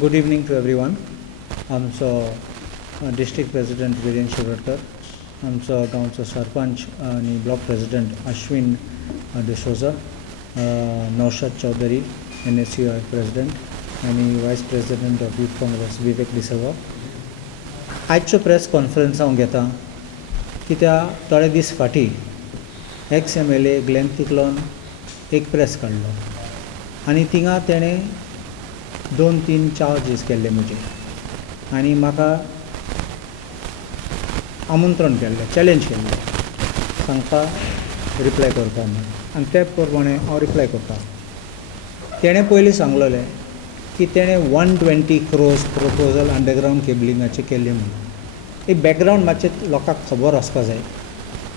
Good evening to everyone. आमचो district president Viren Shirodkar, आमचो गांवचो सरपंच आणि block president Ashwin D'Souza, Naushad Chaudhary NSUI president आणि vice president of youth Congress Vivek D'Silva. आजचो प्रेस कॉन्फरन्स हांव घेता कित्याक थोडे दीस फाटीं ex-MLA ग्लेन टिक्लोन एक प्रेस काडलो आनी थिंगा तेणें 2-3 चार्जीस केल्ले म्हजे आनी म्हाका आमंत्रण केल्लें, चॅलेंज केल्लें सांगपाक रिप्लाय करपा म्हणून, आनी ते प्रमाणे हांव रिप्लाय करता. तेणें पयलीं सांगलेलें की तेणें 120 crores प्रपोजल अंडरग्रावंड केबलिंगाचे केल्ले म्हणून. एक बॅकग्रावंड मातशें लोकांक खबर आसपा जाय.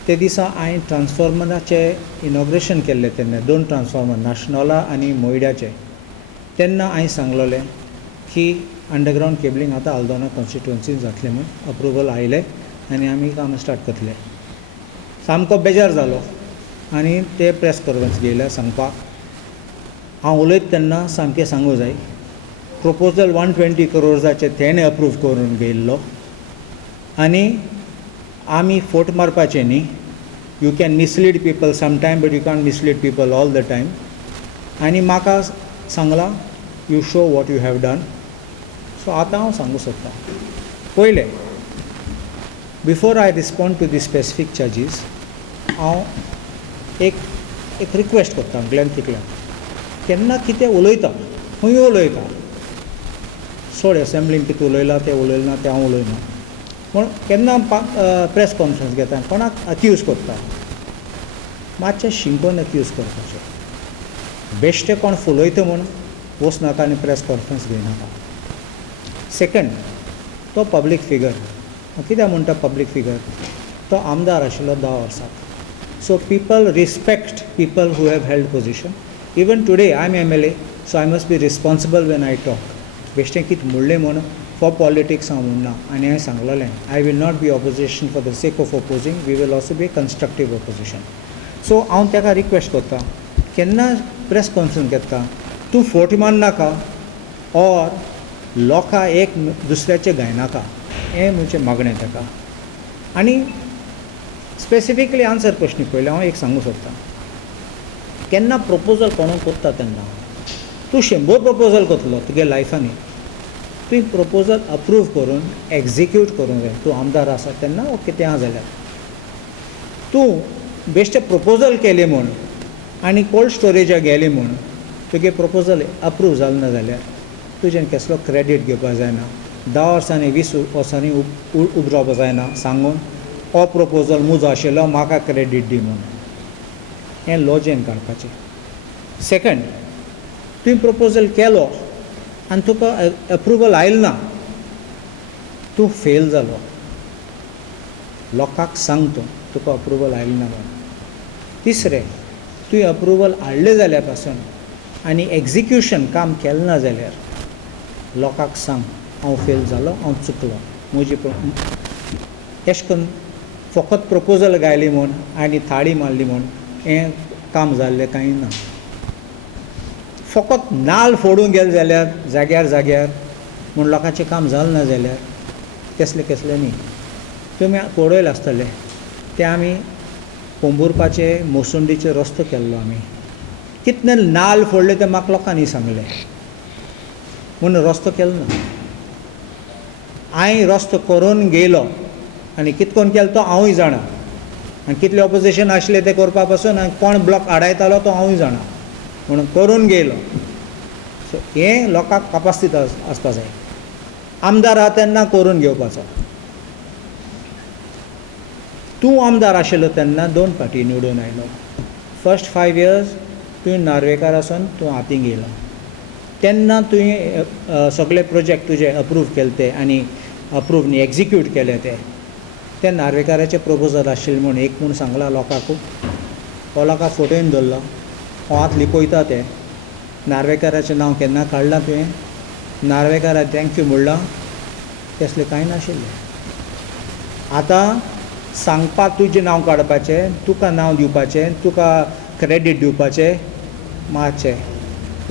ते दिसा हांवें ट्रान्सफॉर्मराचें इनॉग्रेशन केल्लें तेन्ना 2 ट्रान्सफॉर्मर, नाशनोला आनी मोयड्याचे. तेन्ना हांवें सांगलेलें की अंडरग्रावंड केबलिंग आतां आल्दोना कॉन्स्टिट्युएन्सीन जातलें म्हूण अप्रुवल आयलें आनी आमी काम स्टार्ट करतले. सामको बेजार जालो आनी ते प्रेस कॉन्फरन्स घेयल्या सांगपाक. हांव उलयता तेन्ना सामकें सांगूं जाय, प्रपोजल 120 crores तेणें अप्रूव करून घेयल्लो आनी आमी फोट मारपाचें न्ही. You can mislead people sometime but you can't mislead people all the time. आनी म्हाका सांगलां you show what you have done. So आतां हांव सांगूं सोदतां, पयलें before I respond to the specific charges हांव एक रिक्वेस्ट करतां ग्लेन टिक्लोन, केन्ना कितें उलयता खंय उलयता, सोड एसेंब्लीन कितें उलयलां तें उलयलां तें हांव उलयना, पूण केन्ना प्रेस कॉन्फरन्स घेता कोणाक अक्यूज करता, मातशें शिंकोन अक्यूज करपाचें. बेश्टे कोण फुलयता म्हूण वचनाका आनी प्रेस कॉन्फरन्स घेयनाका. सेकंड, तो पब्लीक फिगर. कित्याक म्हणटा पब्लीक फिगर, तो आमदार आशिल्लो 10 वर्सां. So people respect people who have held position. Even today I am MLA, so I must be responsible when I talk. बेश्टें कितें म्हणलें म्हूण फॉर पॉलिटिक्स हांव म्हणना. आनी हांवें सांगलेलें I will not be opposition for the sake of opposing, we will also be constructive opposition. So हांव ताका रिक्वेस्ट करता, केन्ना प्रेस कॉन्फरन्स घेता तूं फोट मारनाका ऑर लोकां एक दुसऱ्याचें गायनाका, हें म्हजें मागणें ताका. आनी स्पेसिफिकली आन्सर क्वेश्चन पयलें हांव एक सांगूं सोदतां, केन्ना प्रपोजल कोणूय करता तेन्ना तूं 100 प्रपोजल करतलो तुगे लायफांनी, तुवें प्रपोजल अप्रूव करून एग्जिक्यूट करूंक जाय. तूं आमदार आसा तेन्ना ओके तें आहा जाल्यार. तूं बेश्टे प्रपोजल केले म्हूण आनी कोल्ड स्टोरेजाक गेले म्हूण तुगे प्रपोजल अप्रूव जालें ना जाल्यार तुजें कसलो क्रेडीट घेवपा जायना. 10 वर्सांनी 20 वर्सांनी उब रावपा जायना सांगून हो प्रपोजल म्हजो आशिल्लो म्हाका क्रेडीट दी म्हणून. हें लॉजीन काडपाचें. सेकंड, तुवें प्रपोजल केलो आनी तुका अप्रुवल आयलो ना, तूं फेल जालो. लोकांक सांग तूं तुका अप्रुवल आयलो ना म्हणून. तिसरें, तुवें अप्रुवल हाडलें जाल्या पासून आनी एग्जिक्युशन काम केलें ना जाल्यार लोकांक सांग हांव फेल जालो, हांव चुकलो. म्हजी अशें करून फकत प्रपोजल गायली म्हूण आनी थाळी मारली म्हूण हें काम जाल्लें कांय ना. फकत नाल्ल फोडूंक गेले जाल्यार जाग्यार म्हूण लोकांचें काम जालें ना जाल्यार कसलें न्ही. तुमी पळयलें आसतलें तें आमी पोंबुरपाचे मोसुंडीचे रस्तो केल्लो आमी. कितले नाल्ल फोडले ते म्हाका लोकांनी सांगले म्हूण रस्तो केलो ना. हांवें रस्तो करून गेलो आनी कितें करून केलो तो हांवूय जाणा, आनी कितले ऑपोजिशन आसले ते करपा पासून आनी कोण ब्लॉक आडायतालो तो हांवूय जाणा म्हणून करून गेलो. सो हें लोकांक कपासीत आसपा जाय. आमदार आहा तेन्ना करून घेवपाचो. तूं आमदार आशिल्लो तेन्ना 2 फावटी निवडून आयलो. फर्स्ट 5 years तुवें नार्वेकार आसून तूं हातीन घेयलो. तेन्ना तुवें सगळे प्रोजेक्ट तुजे अप्रूव केले ते आनी अप्रूव न्ही एग्जिक्यूट केले ते नार्वेकाराचे प्रपोजल आशिल्ले म्हूण एक म्हूण सांगलां लोकांक. हो लोकांक फोटोवन दवरलो, हो आतां लिपयता ते. नार्वेकाराचें नांव केन्ना काडलां तुवें, नार्वेकाराक थँक्यू म्हणलां, तसलें कांय नाशिल्लें. आतां सांगपाक तुजें नांव काडपाचें, तुका नांव दिवपाचें, तुका क्रेडीट दिवपाचें, मातशें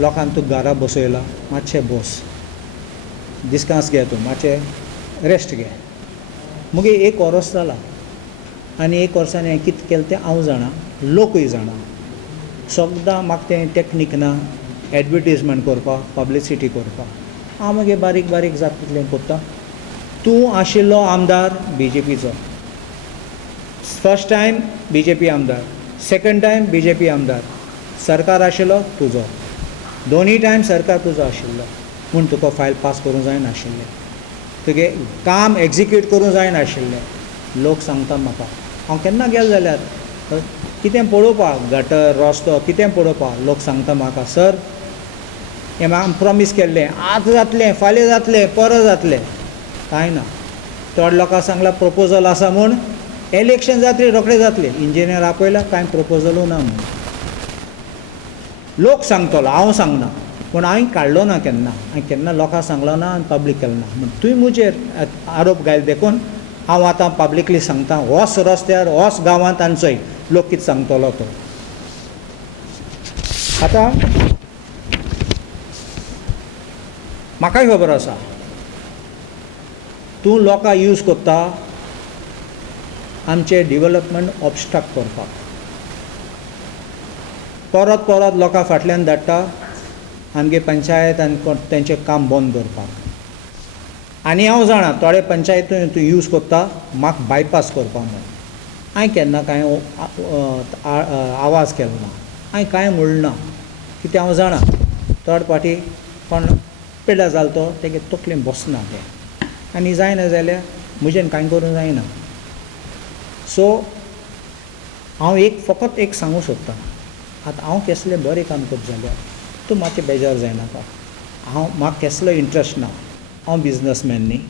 लोकांक तूं घरा बसयला, मातशें बस. डिस्कान्स घे तूं मातशें रेस्ट घे. मुगे 1 वर्स जाला आनी 1 वर्सांनी हांवें कितें केलें तें हांव जाणा, लोकूय जाणा. सद्दां म्हाका तें टॅक्नीक ना एडवर्टिजमेंट करपाक, पब्लिसिटी करपाक. हांव मागीर बारीक बारीक जाता तितलें करता. तूं आशिल्लो आमदार BJPचो, फर्स्ट टायम BJP आमदार, सेकंड टायम BJP आमदार, सरकार आशिल्लो तुजो, दोनी टायम सरकार तुजो आशिल्लो, पूण तुका फायल पास करूंक जायनाशिल्लें, तुगे काम एग्जिक्यूट करूंक जायनाशिल्लें. लोक सांगता म्हाका, हांव केन्ना गेलो जाल्यार कितें पळोवपाक, गटर रस्तो कितें पळोवपाक, लोक सांगता म्हाका, सर हें म्हाका प्रॉमीस केल्लें आज जातलें, फाल्यां जातलें, परत जातलें. कांय ना. थोड्या लोकांक सांगलां प्रपोजल आसा म्हूण, इलेक्शन जातलें रोखडें जातलें, इंजिनियर आपयला कांय प्रपोजलू ना म्हूण. लोक सांगतलो, हांव सांगना, पूण हांवें काडलो ना केन्ना, हांवें केन्ना लोकांक सांगलो ना आनी पब्लीक केलो ना. म्हूण तुवें म्हजेर आरोप घायल देखून हांव आतां पब्लिकली सांगता, होच रस्त्यार होच गांवांत आनी चोय लोक कितें सांगतलो तो. आतां म्हाकाय खबर आसा तूं लोकां यूज करता आमचे डेव्हलपमेंट ऑब्स्ट्रक्ट करपाक, परत परत लोकां फाटल्यान धाडटा आमगे पंचायत आनी तेंचें काम बंद करपाक. आनी हांव जाणा थोडे पंचायती तूं यूज करता म्हाका बायपास करपाक म्हूण. हांवें केन्ना कांय आवाज केलो ना, हांवें कांय म्हणलें ना, कित्याक हांव जाणा थोडे फावटी कोण पिड्ड्यार जालो तो तेगे तकलेन बसना तें, आनी जायना जाल्यार म्हजेन कांय करूंक जायना. सो हांव फकत एक सांगूंक सोदतां, आतां हांव कसलें बरें काम करता जाल्यार तूं मातशें बेजार जायनाका. म्हाका कसलो इंट्रस्ट ना, हांव बिजनसमॅन न्ही,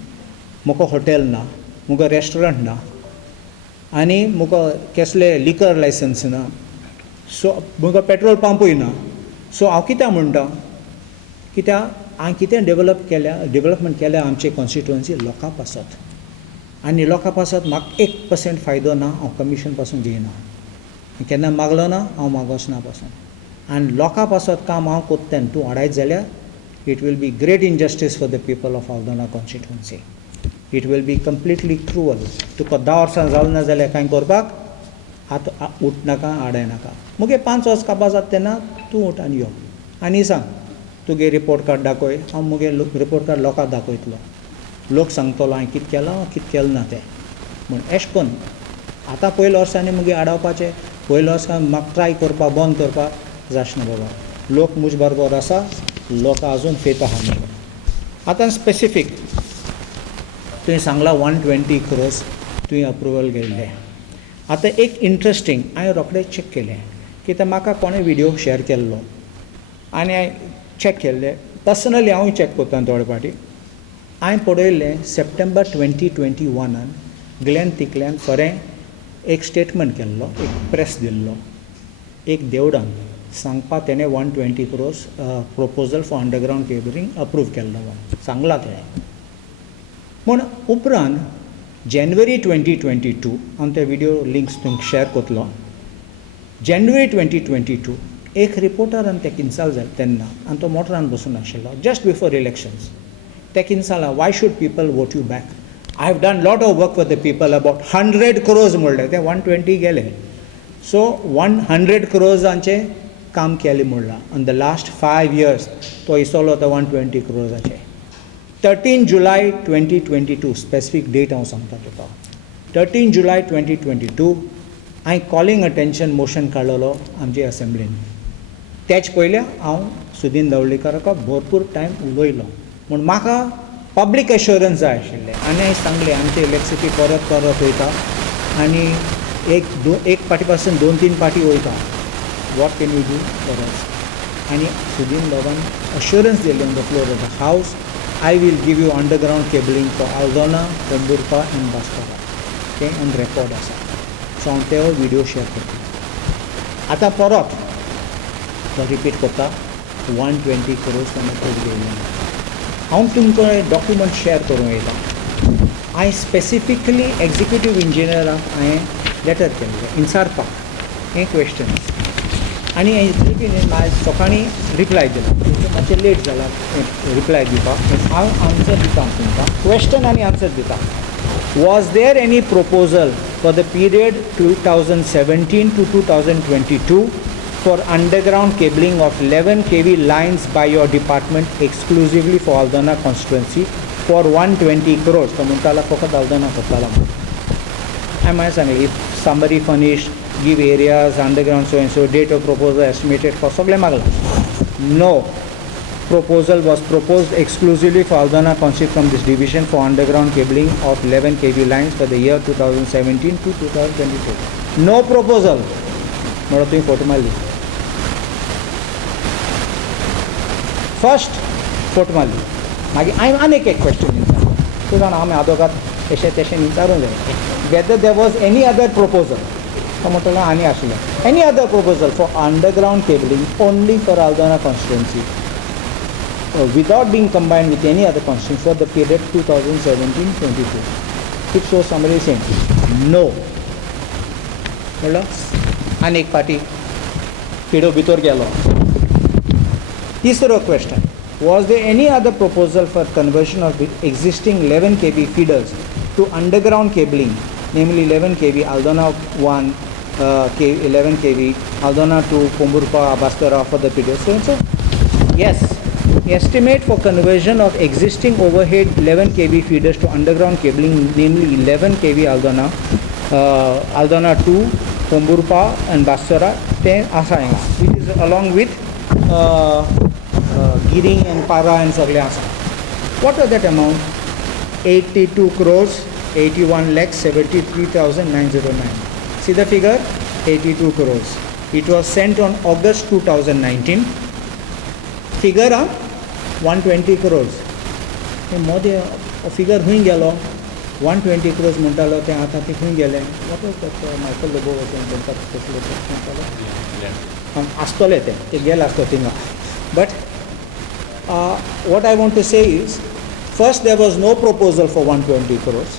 म्हाका हॉटेल ना, म्हाका रेस्टॉरंट ना, आनी म्हाका कसलें लिकर लायसन्स ना, सो म्हाका पेट्रोल पंपूय ना. सो हांव कित्याक म्हणटा, कित्याक हांवें कितें डेव्हलपमेंट केल्या आमचे कॉन्स्टिट्युएन्सी लोकां पासत, आनी लोकां पासत म्हाका 1% फायदो ना, हांव कमिशन पासून घेयना, केन्ना मागलो ना, हांव मागोच ना पासून. आनी लोकां पासत काम हांव कोत्ता तेन्ना तूं आडायत जाल्यार it will be great injustice for the people of Aldona constituency. It will be completely cruel. तुका 10 वर्सां जालें ना जाल्यार कांय करपाक आतां उठ नाका, आडाय नाका. मुगे 5 वर्स काबार जाता तेन्ना तूं उठ आनी यो आनी सांग तुगे रिपोर्ट कार्ड दाखय, हांव मुगे रिपोर्ट कार्ड लोकांक दाखयतलो. लोक सांगतलो हांवें कितें केलां कितें केलें ना तें म्हूण. अशें करून आतां पयल्या वर्सांनी मुगे आडावपाचें, पयल्या वर्सां म्हाका ट्राय करपाक बंद करपाक जाचना बाबा. लोक मुजे बरोबर आसा, लोकां अजून फेथ आहा म्हणून. आतां स्पेसिफीक तुवें सांगलां 120 crores तुवें अप्रुवल घेतलें. आतां एक इंट्रस्टींग हांवें रोखडेंच चॅक केलें, कित्याक म्हाका कोणें व्हिडियो शेअर केल्लो आनी हांवें चॅक केल्लें. पर्सनली हांव चॅक करता थोडे फावटी. हांवें पळयल्लें सप्टेंबर 2021 ग्लेन टिकल्यान खरें एक स्टेटमेंट केल्लो, एक प्रेस दिल्लो एक देवडान सांगपा तेणें 120 crores proposal for underground cabling approve केल्लो सांगलां तेणें. पूण उपरांत जानेवारी 2022 हांव ते व्हिडियो लिंक्स तुमकां शेअर करतलो. जानेवारी 2022 एक रिपोर्टरान तेका इन्सल्ट जालें तेन्ना, आनी तो मोटरान बसून आशिल्लो जस्ट बिफोर इलेक्शन्स. तेका insult Y should people vote you back, I have done lot of work for the people about 100 crores म्हणलें, ते 120 गेले. सो 100 crores काम केलें म्हणलां. ऑन द लास्ट 5 years तो इसवलो तो 120 crores. 13 July 2022 स्पेसिफीक डेट हांव सांगता तुका. 13 July 2022 हांवें कॉलिंग अटेन्शन मोशन काडलेलो आमचे असेंब्लीन. तेच पयलीं हांव सुदीन ढवळीकाराक भरपूर टायम उलयलो, पूण म्हाका पब्लीक एश्युरन्स जाय आशिल्लें. आनी हांवें सांगलें आमची इलेक्ट्रिसिटी परत वयता आनी एक पाटी पासून 2-3 पाटी वयता. What can you do for us? आनी सुदीन बाबान अश्युरन्स दिल्ली on the floor of the house, I will give you underground cabling for Aldona, Tendurpa and Baskora. तें ऑन रेकॉर्ड आसा. सो हांव तो व्हिडियो शेअर करता. आतां परत तो रिपीट करता 120 crores पयलीं घेयलें. हांव तुमकां डॉक्युमेंट शेअर करूंक येता. हांवें स्पेसिफिकली एक्झिक्युटीव इंजिनियराक हांवें लेटर केल्लें इन्सारपाक हे क्वेश्चन्स. आनी सकाळीं रिप्लाय दिलो मातशें लेट जाला रिप्लाय दिवपाक हांव आन्सर दिता तुमकां क्वेश्चन आनी आन्सर दिता was there any proposal for the period 2017 to 2022 for underground cabling of 11 kV lines by your department exclusively for Aldona constituency for 120 crores तो म्हणटाला फकत Aldona करताला म्हणून हांवें सांगलें if somebody furnished give areas underground so and so date of proposal estimated cost सगळें मागलां no proposal was proposed exclusively for Aldona constituency from this division for underground cabling of 11 kV lines for the year 2017 to 2022 no proposal म्हणून तुम्ही photo मारली first photo मारली मागीर हांवें आनीक एक question विचारलो तूं जाणा हांवें आदोगात अशें तशें विचारूंक जाय whether there was any other proposal तो म्हणटलो आनी आशिल्लें any other proposal for underground cabling only for Aldona constituency without being combined with any other constituency for the period 2017-22 if so somebody is saying no म्हणलं आनी एक पाटी पिडो भितर गेलो तिसरो question was there any other proposal for conversion of existing 11 kV feeders to underground cabling namely 11 kV Aldona 1 11 kV Aldona 2 Pomburpa Bastara for the period so and so yes estimate for conversion of existing overhead 11 kV feeders to underground cabling namely 11 kV Aldona 2 Pomburpa and Bastara 10 assigns which is along with Giring and Para and सगळे आसा what was that amount 82 crores 81 lakhs 73,909 see the figure 82 crores it was sent on August 2019 figure 120 crores Modi figure हुई गेलो 120 crores म्हणटालो तें आतां तें खंय गेलें what was that Michael Lobo आसतलें तें गेलें आसतो थिंगा but what I want to say is first there was no proposal for 120 crores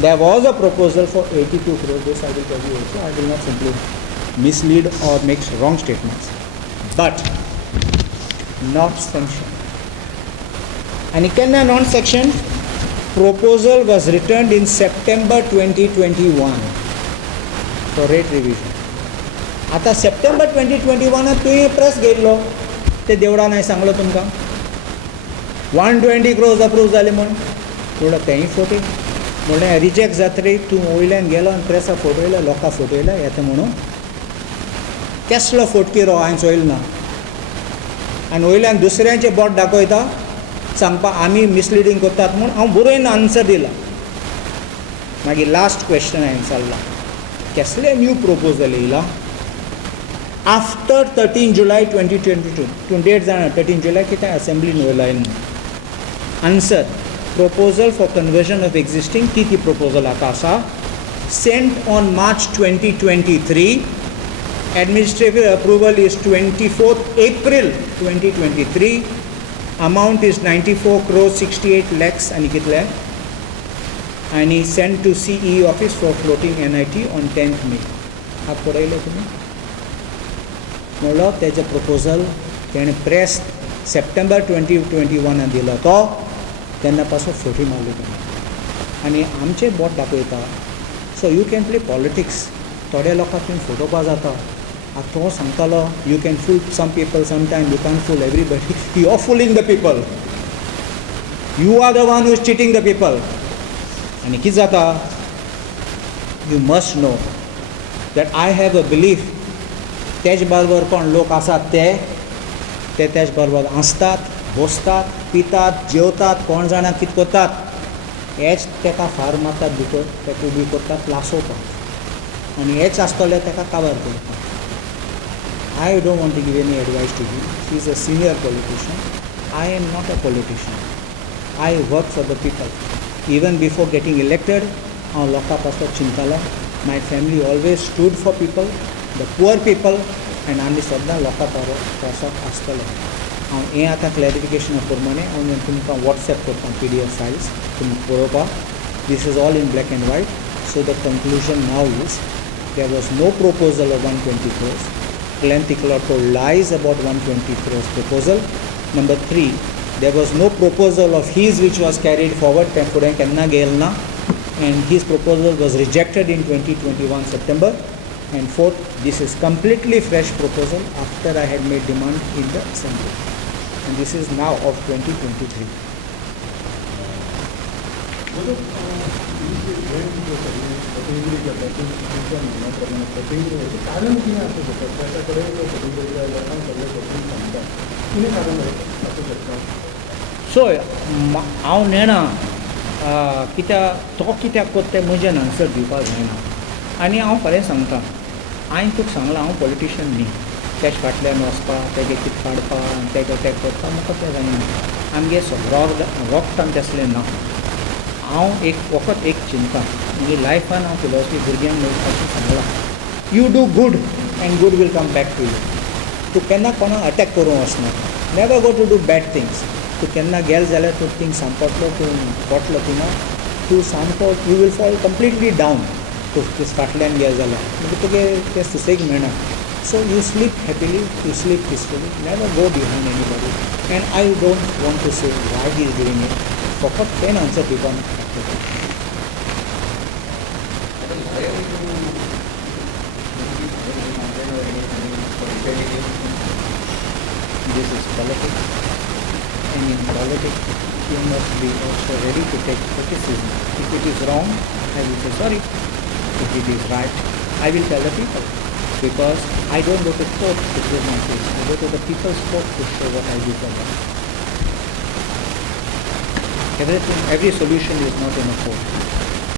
there was a proposal for 82 crores this I will tell you also I will not simply mislead or make wrong statements but not sanctioned and in a non-section proposal was returned in September 2021 for rate revision आता September 2021 तुवें press गेल्लो ते देवडा नाही सांगलो तुमकां 120 crores approve जाले म्हण थोडं तेंय फोटो म्हणलें रिजेक्ट जातरी तूं वयल्यान गेलो आनी प्रेसा फोटो येयलो लोकां फोटो येयला येता म्हणून कसलो फोटकिरो हांवें चोयल ना आनी वयल्यान दुसऱ्यांचें बोट दाखयता सांगपा आमी मिसलिडींग करतात म्हूण हांव बरोवन आन्सर दिला मागीर लास्ट क्वेश्चन हांवें विचारला कसले न्यू प्रपोजल येयला आफ्टर 13 July 2022 तूं डेट जाणा 13 July कितें असेंब्लीन वयला answer proposal for conversion of existing ती proposal आता आसा sent on March 2023 administrative approval is 24th April 2023 amount is 94 crores 68 lakhs आणि कितले आणि sent to CE office for floating NIT on 10th May हात पडयले तुमी म्हणलो तेजे प्रपोजल तेणें प्रेस सप्टेंबर 2021 दिलो तो तेन्ना पासून फोटी मारली तेणें आनी आमचें बोट दाखयता so you can play politics थोड्या लोकांक तुवें फोटोवपा जाता आतां तो सांगतालो you can fool some people some time you can fool everybody you are fooling the people you are the one who is cheating the people आनी कितें जाता you must know that I have a belief तेज बरोबर कोण लोक आसात ते तेज बरोबर आसतात बसतात पितात जेवतात कोण जाणां कितें करतात हेच तेका फार मारतात भितर तेका उबी करतात लासोवपाक आनी हेच आसतलें तेका काबार करपाक I don't want to give any advice to you he is a senior politician I am not a politician I work for the people even before getting elected हांव लोकां पासून चिंततालो my family always stood for people the poor people and आमी सद्दां लोकां पासत आसतले हांव हें आतां क्लॅरिफिकेशना प्रमाणे हांव तुमकां वॉट्सॅप करता PDF फायल्स तुमी पळोवपाक this is all in black and white so the conclusion now is there was no proposal of 120 crores Glen Ticlo told lies about 120 crores proposal. Number 3, there was no proposal of his which was carried forward, and his proposal was rejected in 2021 September. And 4th, this is completely fresh proposal after I had made demand in the assembly. And this is now of 2023. So, हांव नेणा कित्याक तो कित्याक कोत्ता तें म्हज्यान answer दिवपाक जायना. आनी हांव खरें सांगता, हांवें तुका सांगलां हांव पॉलिटिशियन न्ही. तेच्या फाटल्यान वचपाक, तेगे कितें काडपाक आनी तें करपाक म्हाका तें जायना. आमगे रोगतान तसलें ना. हांव फकत एक चिंता, म्हणजे लायफान हांव फिलॉसफी भुरग्यांक मेळपाचें सांगलां, you do good and good will come back to you. तूं केन्ना कोणाक अटॅक करूंक वचना. Never go to do bad things. तूं केन्ना गेल जाल्यार तूं थिंग सांपटलो, तूं पोटलो थिंगा, तूं सामको you will fall completely down. तूं फाटल्यान गेल जाल्यार म्हणजे तुगे तें सुसेग मेळना. So you sleep happily, you sleep peacefully, never go behind anybody. And I don't want to say why he is doing it. फकत तें आन्सर दिवपाक this is politics, and in politics you must be also ready to take criticism. If it is wrong, I will say sorry. If it is right, I will tell the people, because I don't go to court to prove my case. I go to the people's court to show what I do for them. Every solution is not in a court.